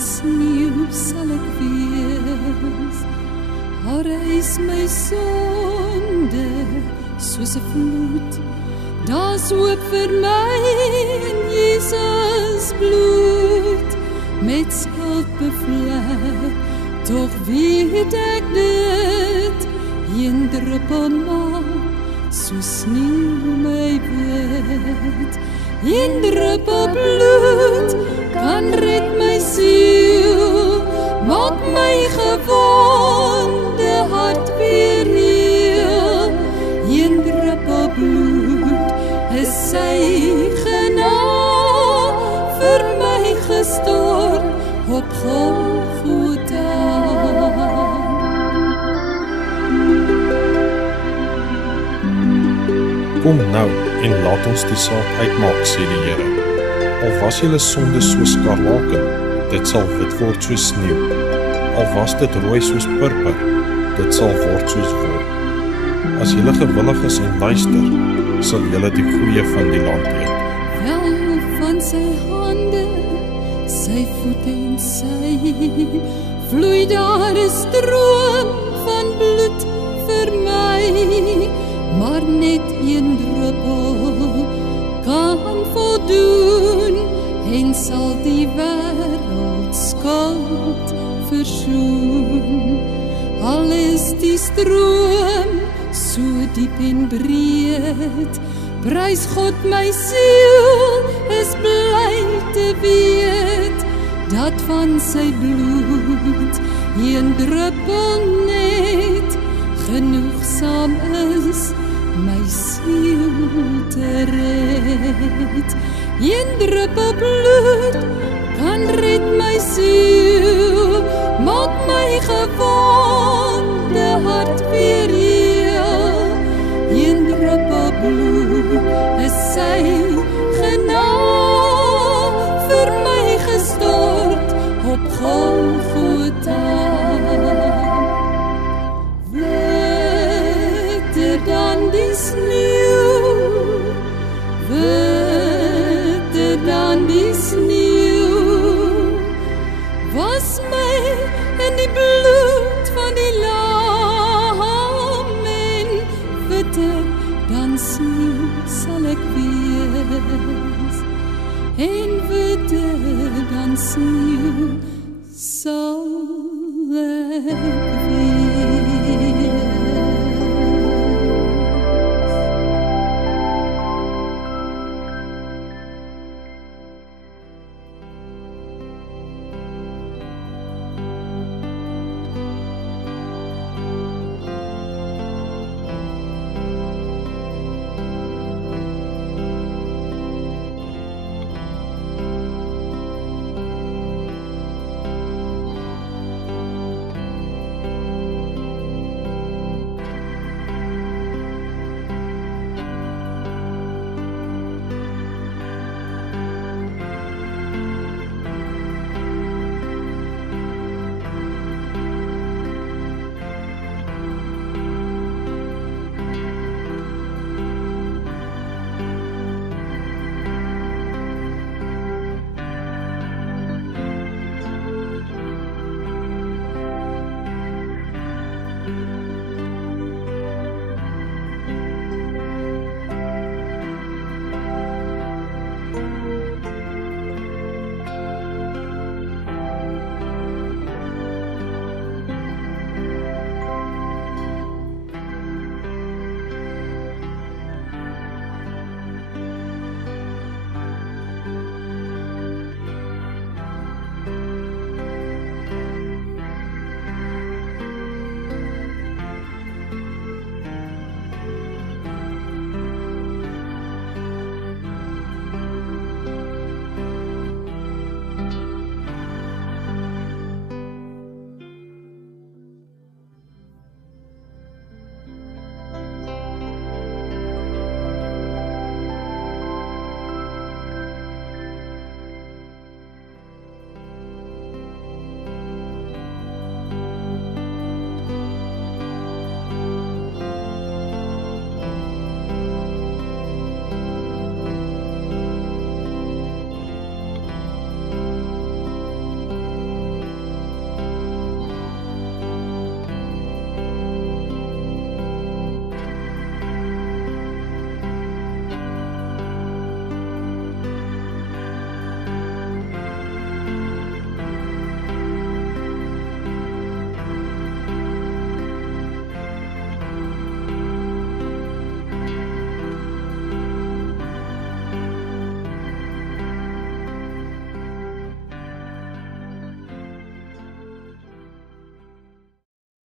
sneeuw sal ek wees. Haar is my sonde soos 'n vloed. Daar's hoop vir my in Jesus bloed. Met skuld bevlek, tog weet ek dit. Een druppel maak so sneeuw my wit. Een druppel bloed kan red my siel, maak my gewonde hart weer heel. Een druppel bloed is sy genade vir my gestort op Golgotha. Kom nou en laat ons die saak uitmaak, sê die Here. Al was julle sonde soos skarlaken, dit sal wit word soos sneeu. Al was dit rooi soos purper, dit sal word soos wol. As julle gewillig is en luister, sal julle die goeie van die land eet. Wel van sy hande, sy voete en sy, vloei daar 'n stroom van bloed vir my. Maar net een druppel kan voldoen en sal die wêreld skuld versoen. Al is die stroom so diep en breed, prys God my siel is bly te weet, dat van sy bloed een druppel net genoegsaam is my siel te red. Een druppel bloed kan red my siel, maak my gewonde hart weer heel. Een druppel bloed is sy genade vir my gestort op Golgotha. Dan die sneeuw, witter dan die sneeuw, was my in die bloed van die lam, en witter dan sneeuw sal ek wees, en witter dan sneeuw sal ek wees.